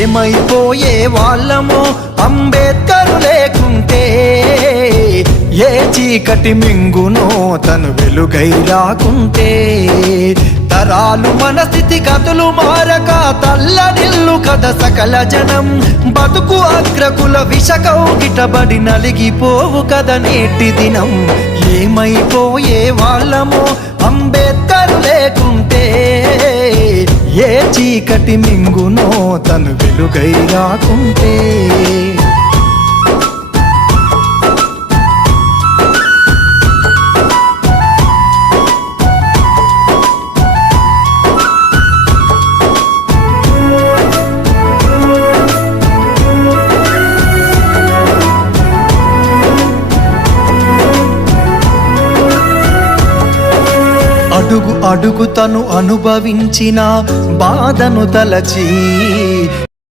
ఏమైపోయే వాళ్ళమో అంబేద్కరు లేకుంటే, ఏ చీకటి మింగునో తను వెలుగై రాకుంటే, తరాలు మన స్థితి గతులు మారక తల్లడిల్లు కథ సకల జనం, బతుకు అగ్రకుల విషకౌగిటబడి నలిగిపోవు కథ నేటి దినం. ఏమైపోయే వాళ్ళమో అంబేద్కరు లేకుంటే, ఏ చీకటి మింగునో తను వెలుగై రాకుంటే. అడుగు అడుగు తను అనుభవించిన బాధను తలచి,